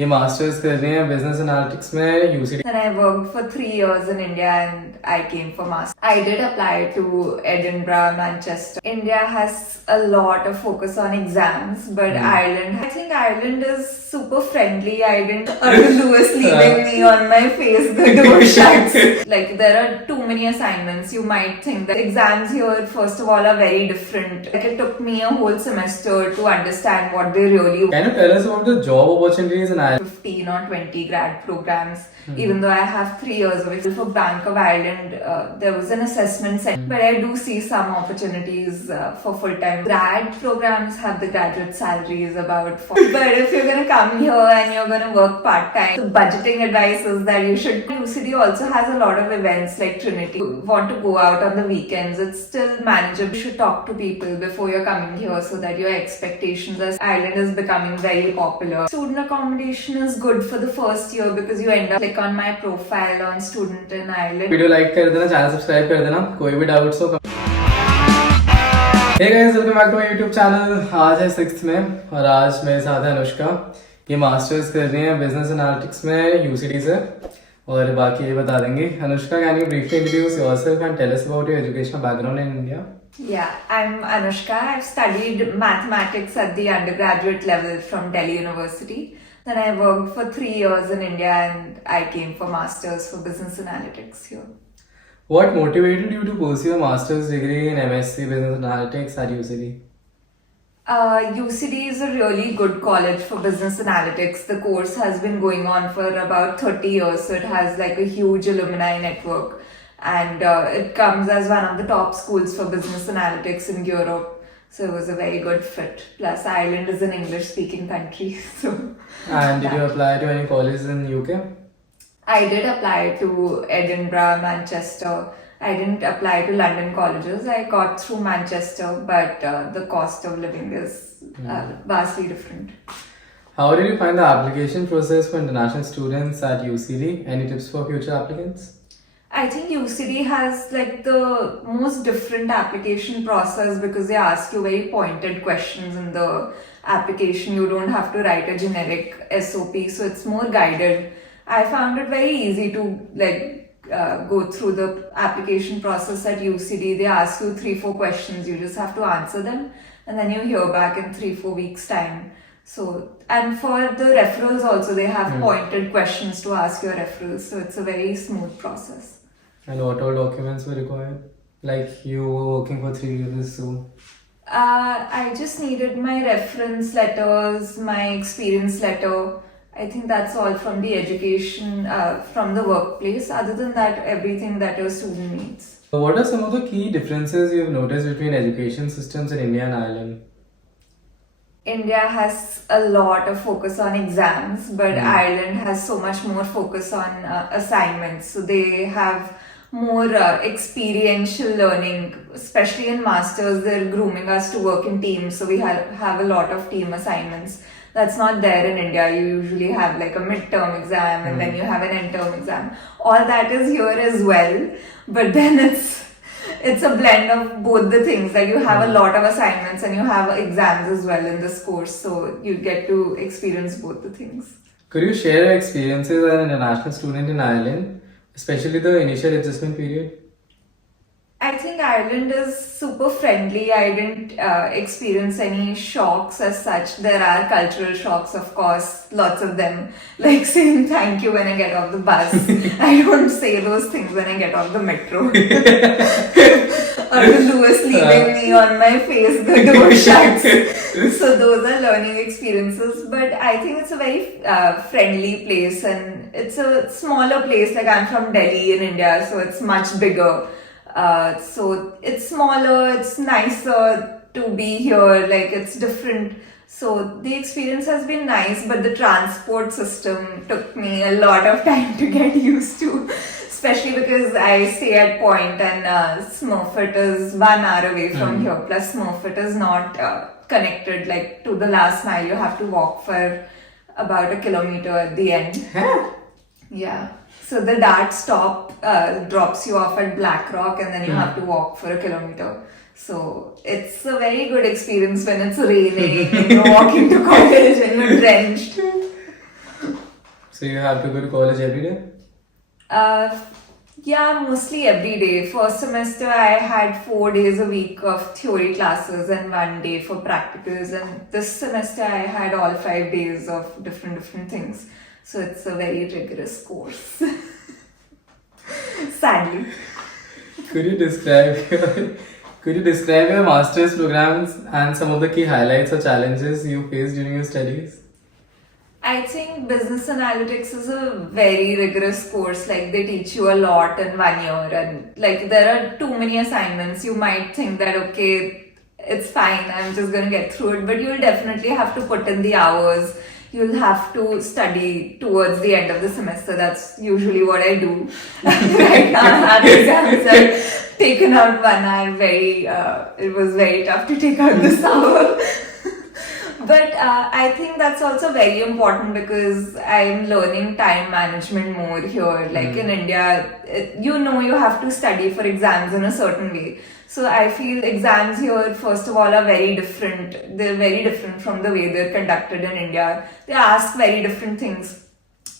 ये मास्टर्स कर रही हैं बिजनेस एनालिटिक्स में UCD. And I worked for 3 years in India and I came for masters. I did apply to Edinburgh, Manchester. India has a lot of focus on exams, but Ireland, I think Ireland is super friendly. I didn't Lewis leaving me on my face, the door shuts. Like there are too many assignments. You might think that exams here, first of all, are very different. Like it took me a whole semester to understand what they really want. Can you tell us about the job opportunities in Ireland? 15 or 20 grad programs, even though I have 3 years of experience. For Bank of Ireland, there was an assessment center, but I do see some opportunities for full-time. Grad programs have the graduate salaries about 40. But if you're going to come here and you're going to work part-time, the budgeting advice is that you should. UCD also has a lot of events like Trinity. You want to go out on the weekends, it's still manageable. You should talk to people before you're coming here so that your expectations as Ireland is becoming very popular. Student accommodation is good for the first year because you end up click on my profile on student in Ireland. Video like कर देना, channel subscribe कर देना. कोई भी doubts हो. Hey guys, welcome back to my YouTube channel. आज है 6th में और आज मेरे साथ है अनुष्का. ये मास्टर्स कर रही हैं बिजनेस एनालिटिक्स में यूसीडी से और बाकी ये बता देंगे. Anushka, can you briefly introduce yourself and tell us about your educational background in India? Yeah, I'm Anushka. I've studied mathematics at the undergraduate level from Delhi University. Then I worked for 3 years in India and I came for masters for business analytics here. What motivated you to pursue a master's degree in MSc Business Analytics at UCD? UCD is a really good college for business analytics. The course has been going on for about 30 years, so it has like a huge alumni network. And it comes as one of the top schools for business analytics in Europe. So it was a very good fit. Plus Ireland is an English-speaking country. So. And did you apply to any colleges in UK? I did apply to Edinburgh, Manchester. I didn't apply to London colleges. I got through Manchester, but the cost of living is vastly different. How did you find the application process for international students at UCD? Any tips for future applicants? I think UCD has like the most different application process because they ask you very pointed questions in the application. You don't have to write a generic SOP, so it's more guided. I found it very easy to go through the application process at UCD. They ask you 3-4 questions. You just have to answer them and then you hear back in 3-4 weeks time. So, and for the referrals also, they have pointed questions to ask your referrals. So it's a very smooth process. And what all documents were required? Like you were working for 3 years, so. I just needed my reference letters, my experience letter. I think that's all from the education, from the workplace. Other than that, everything that a student needs. So what are some of the key differences you've noticed between education systems in India and Ireland? India has a lot of focus on exams, but Ireland has so much more focus on assignments. So they have more experiential learning, especially in masters. They're grooming us to work in teams, so we have a lot of team assignments. That's not there in India. You usually have like a midterm exam and then you have an end-term exam. All that is here as well, but then it's a blend of both the things. Like you have a lot of assignments and you have exams as well in this course, so you get to experience both the things. Could you share your experiences as an international student in Ireland, especially the initial adjustment period? I think Ireland is super friendly. I didn't experience any shocks as such. There are cultural shocks, of course, lots of them. Like saying thank you when I get off the bus. I don't say those things when I get off the metro. Or Lewis leaving me on my face, the door shuts. So those are learning experiences. But I think it's a very friendly place and it's a smaller place. Like I'm from Delhi in India, so it's much bigger. So it's smaller, it's nicer to be here, like it's different. So the experience has been nice, but the transport system took me a lot of time to get used to, especially because I stay at Point and Smurfit is 1 hour away from here, plus Smurfit is not connected like to the last mile. You have to walk for about 1 kilometer at the end. Yeah. So the DART stop drops you off at Blackrock and then you have to walk for 1 kilometer. So it's a very good experience when it's raining and you're walking to college and you're drenched. So you have to go to college every day? Yeah, mostly every day. First semester, I had 4 days a week of theory classes and 1 day for practicals. And this semester, I had all 5 days of different things. So it's a very rigorous course. Sadly. Could you describe your master's programs and some of the key highlights or challenges you faced during your studies? I think business analytics is a very rigorous course. Like they teach you a lot in 1 year, and like there are too many assignments. You might think that okay, it's fine, I'm just gonna get through it, but you'll definitely have to put in the hours. You'll have to study towards the end of the semester. That's usually what I do. Right now, I had exams. I've taken out 1 hour. It was very tough to take out this hour. But I think that's also very important because I'm learning time management more here. Like in India, you have to study for exams in a certain way. So I feel exams here, first of all, are very different. They're very different from the way they're conducted in India. They ask very different things.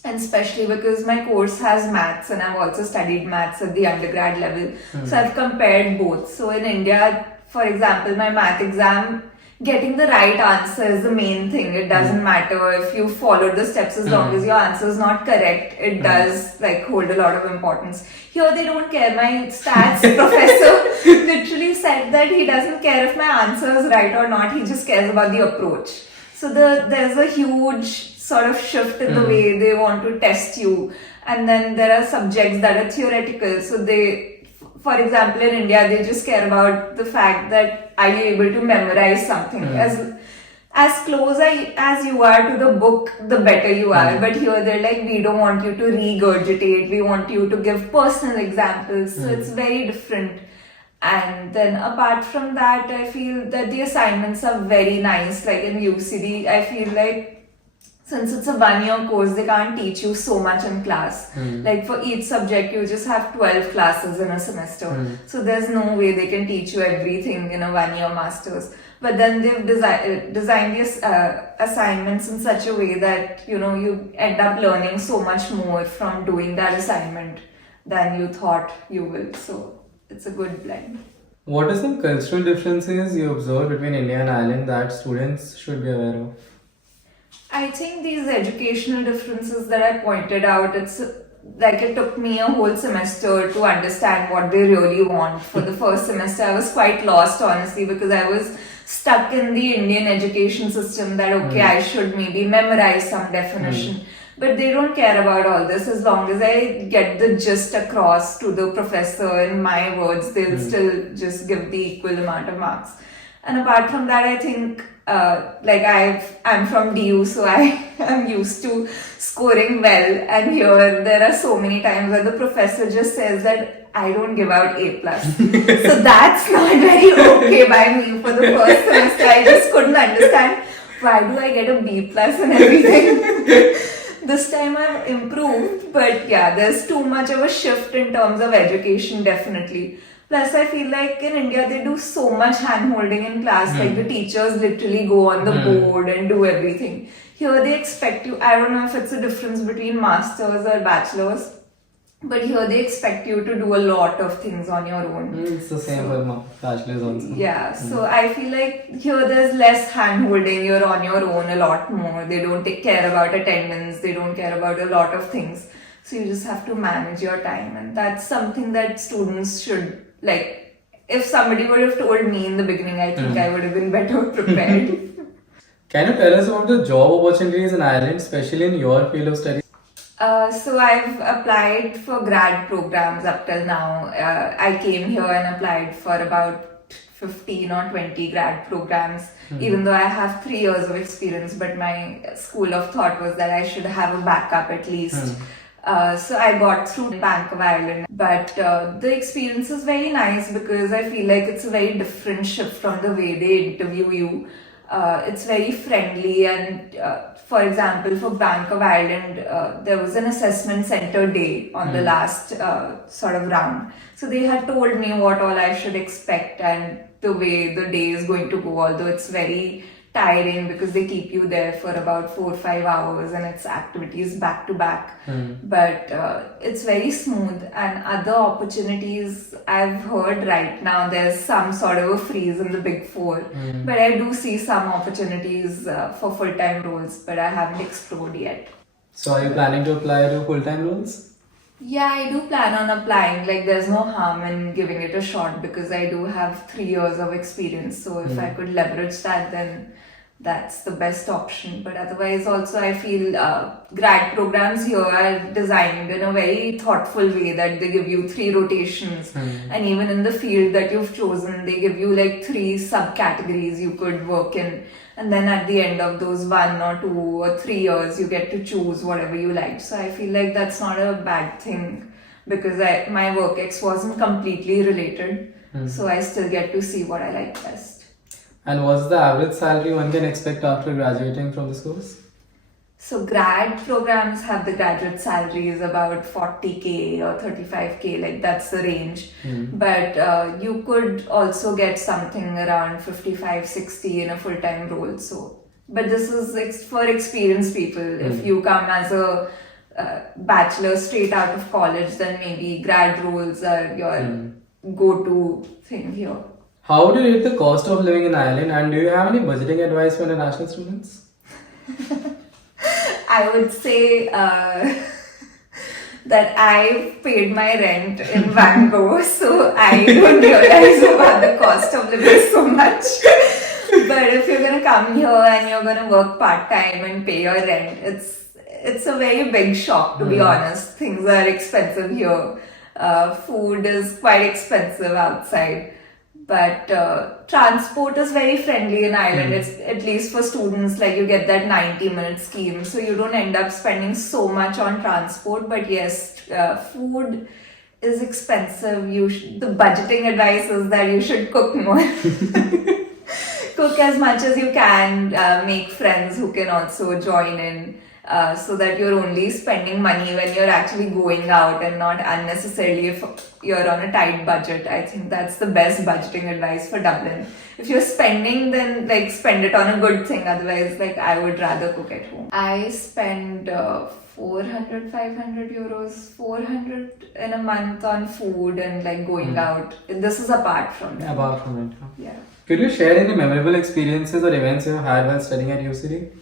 And especially because my course has maths and I've also studied maths at the undergrad level. So I've compared both. So in India, for example, my math exam, getting the right answer is the main thing. It doesn't matter if you followed the steps, as long as your answer is not correct. It does like hold a lot of importance. Here they don't care. My stats professor literally said that he doesn't care if my answer is right or not. He just cares about the approach. So there's a huge sort of shift in the way they want to test you. And then there are subjects that are theoretical. So for example, in India, they just care about the fact that are you able to memorize something. As close as you are to the book, the better you are. But here they're like, we don't want you to regurgitate. We want you to give personal examples. So it's very different. And then apart from that, I feel that the assignments are very nice. Like in UCD, I feel like since it's a 1 year course, they can't teach you so much in class. Like for each subject, you just have 12 classes in a semester. So there's no way they can teach you everything in a 1 year master's. But then they've designed these assignments in such a way that, you end up learning so much more from doing that assignment than you thought you will. So it's a good blend. What are some cultural differences you observe between India and Ireland that students should be aware of? I think these educational differences that I pointed out, it's like it took me a whole semester to understand what they really want. For the first semester, I was quite lost, honestly, because I was stuck in the Indian education system that, okay, I should maybe memorize some definition. But they don't care about all this. As long as I get the gist across to the professor in my words, they'll still just give the equal amount of marks. And apart from that, I think I'm from DU, so I am used to scoring well. And here there are so many times where the professor just says that I don't give out A+. So that's not very okay by me for the first semester. I just couldn't understand why do I get a B+ and everything. This time I've improved, but yeah, there's too much of a shift in terms of education, definitely. Plus, I feel like in India, they do so much hand-holding in class. Like the teachers literally go on the board and do everything. Here, they expect you, I don't know if it's a difference between masters or bachelors, but here they expect you to do a lot of things on your own. It's the same for bachelors also. Yeah, so I feel like here there's less hand-holding. You're on your own a lot more. They don't take care about attendance. They don't care about a lot of things. So you just have to manage your time. And that's something that students should, like, if somebody would have told me in the beginning, I think I would have been better prepared. Can you tell us about the job opportunities in Ireland, especially in your field of study? So I've applied for grad programs up till now. I came here and applied for about 15 or 20 grad programs, even though I have 3 years of experience, but my school of thought was that I should have a backup at least. So I got through Bank of Ireland, but the experience is very nice because I feel like it's a very different shift from the way they interview you. It's very friendly, and for example, for Bank of Ireland, there was an assessment center day on the last sort of round. So they had told me what all I should expect and the way the day is going to go, although it's very tiring because they keep you there for about 4 or 5 hours and it's activities back to back. But it's very smooth. And other opportunities, I've heard right now there's some sort of a freeze in the big four. But I do see some opportunities for full-time roles, but I haven't explored yet. So are you planning to apply to full-time roles? Yeah, I do plan on applying. Like, there's no harm in giving it a shot because I do have 3 years of experience. So if I could leverage that, then that's the best option. But otherwise, also, I feel grad programs here are designed in a very thoughtful way that they give you 3 rotations. And even in the field that you've chosen, they give you like 3 subcategories you could work in. And then at the end of those 1 or 2 or 3 years, you get to choose whatever you like. So I feel like that's not a bad thing because my work ex wasn't completely related. So I still get to see what I like best. And what's the average salary one can expect after graduating from this course? So grad programs have the graduate salaries about 40K or 35K, like that's the range. But you could also get something around 55, 60 in a full-time role. So, but this is for experienced people. If you come as a bachelor straight out of college, then maybe grad roles are your go-to thing here. How do you rate the cost of living in Ireland, and do you have any budgeting advice for international students? I would say that I've paid my rent in one go, so I don't realize about the cost of living so much. But if you're gonna come here and you're gonna work part-time and pay your rent, it's a very big shock, to be honest. Things are expensive here. Food is quite expensive outside. But transport is very friendly in Ireland. It's at least for students, like you get that 90-minute scheme, so you don't end up spending so much on transport. But yes, food is expensive. The budgeting advice is that you should cook more. Cook as much as you can. Make friends who can also join in. So that you're only spending money when you're actually going out and not unnecessarily if you're on a tight budget. I think that's the best budgeting advice for Dublin. If you're spending, then like spend it on a good thing. Otherwise, like I would rather cook at home. I spend 400, 500 euros, 400 in a month on food and like going out. This is apart from that. Apart from it. Yeah. Could you share any memorable experiences or events you have had while studying at UCD?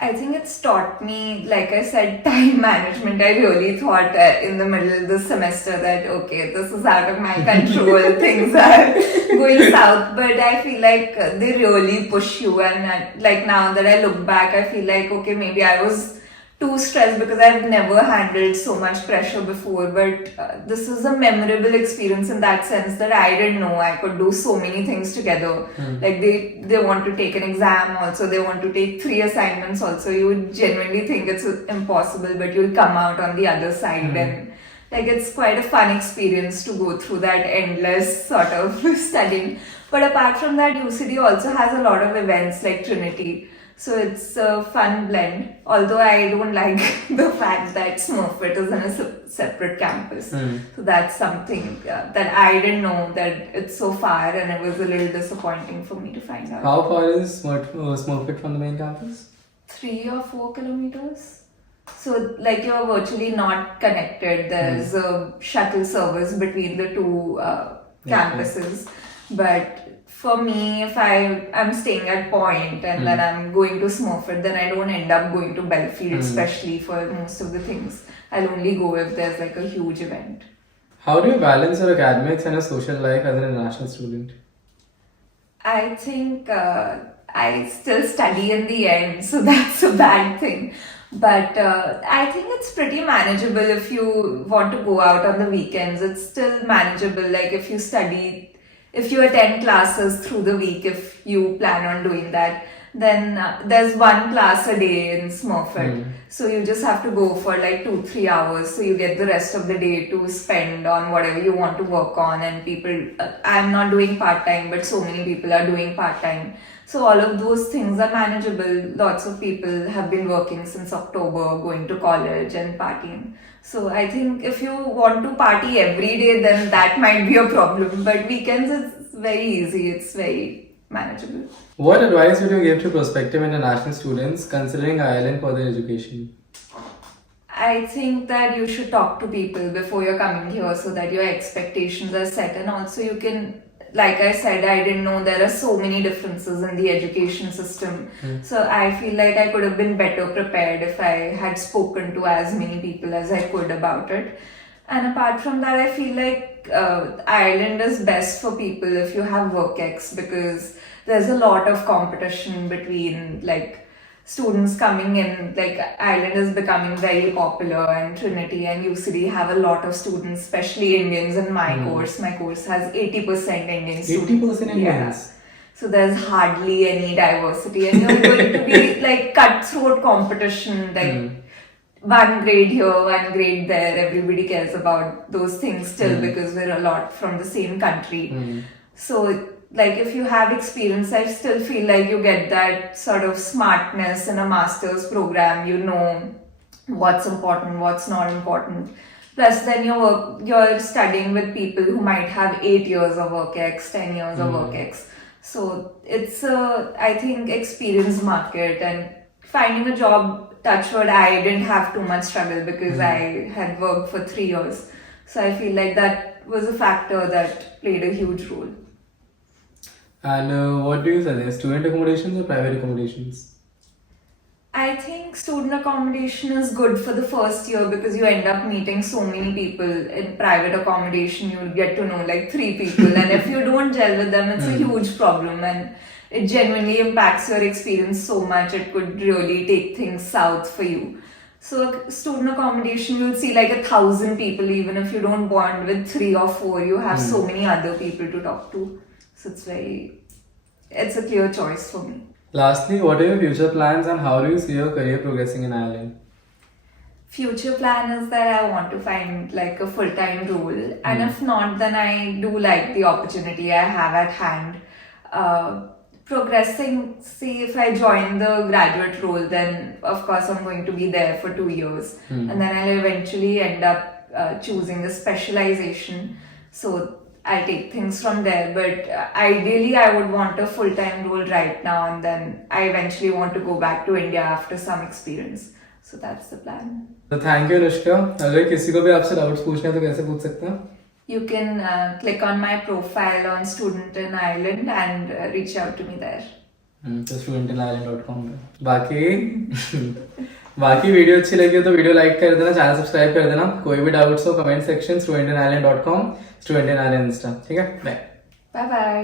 I think it's taught me, like I said, time management. I really thought in the middle of the semester that, okay, this is out of my control, things are going south. But I feel like they really push you. And like now that I look back, I feel like, okay, maybe I was too stressed because I've never handled so much pressure before. But this is a memorable experience in that sense that I didn't know I could do so many things together. Like they want to take an exam also, they want to take 3 assignments also. You would genuinely think it's impossible, but you'll come out on the other side. And like it's quite a fun experience to go through that endless sort of studying. But apart from that, UCD also has a lot of events like Trinity. So it's a fun blend, although I don't like the fact that Smurfit is in a separate campus. So that's something that I didn't know that it's so far, and it was a little disappointing for me to find out. How far is Smurfit from the main campus? 3 or 4 kilometers. So like you're virtually not connected. There's a shuttle service between the 2 campuses. But for me, if I'm staying at Point and then I'm going to Smurfit, then I don't end up going to Belfield, especially for most of the things. I'll only go if there's like a huge event. How do you balance your academics and your social life as an international student? I think I still study in the end, so that's a bad thing. But I think it's pretty manageable if you want to go out on the weekends. It's still manageable. Like if you study, if you attend classes through the week, if you plan on doing that, then there's 1 class a day in Smurfit. So you just have to go for like 2-3 hours. So you get the rest of the day to spend on whatever you want to work on. And people, I'm not doing part-time, but so many people are doing part-time. So all of those things are manageable. Lots of people have been working since October, going to college and partying. So I think if you want to party every day, then that might be a problem. But weekends, it's very easy. It's very manageable. What advice would you give to prospective international students considering Ireland for their education? I think that you should talk to people before you're coming here so that your expectations are set, and also you can, like I said, I didn't know there are so many differences in the education system. So I feel like I could have been better prepared if I had spoken to as many people as I could about it. And apart from that, I feel like Ireland is best for people if you have WorkX, because there's a lot of competition between like students coming in. Like Ireland is becoming very popular, and Trinity and UCD have a lot of students, especially Indians in my course. My course has 80% Indian students. 80% Indians? So there's hardly any diversity, and you're going to be like cutthroat competition, like one grade here, one grade there. Everybody cares about those things still because we're a lot from the same country. So like if you have experience, I still feel like you get that sort of smartness in a master's program. You know what's important, what's not important. Plus then you're studying with people who might have 8 years of WorkX, 10 years of WorkX. So it's a, I think, experience market, and finding a job, touchwood, I didn't have too much struggle because I had worked for 3 years. So I feel like that was a factor that played a huge role. And what do you suggest, student accommodations or private accommodations? I think student accommodation is good for the first year because you end up meeting so many people. In private accommodation, you'll get to know like 3 people, and if you don't gel with them, it's a huge problem, and it genuinely impacts your experience so much. It could really take things south for you. So student accommodation, you'll see like 1,000 people. Even if you don't bond with 3 or 4, you have so many other people to talk to. So it's a clear choice for me. Lastly, what are your future plans and how do you see your career progressing in Ireland? Future plan is that I want to find like a full-time role, and if not, then I do like the opportunity I have at hand. Progressing, see, if I join the graduate role, then of course I'm going to be there for 2 years, and then I'll eventually end up choosing the specialization. So I'll take things from there, but ideally I would want a full-time role right now, and then I eventually want to go back to India after some experience. So that's the plan. So thank you, Anushka. अगर किसी को भी आपसे doubts पूछने हैं तो कैसे पूछ सकते हैं? You can click on my profile on Student in Ireland and reach out to me there. तो studentinireland.com पे बाकी वीडियो अच्छी लगी हो तो वीडियो लाइक कर देना, चैनल सब्सक्राइब कर देना. कोई भी डाउट्स हो comment section studentinireland.com, student in Ireland Insta. ठीक है, बाय बाय.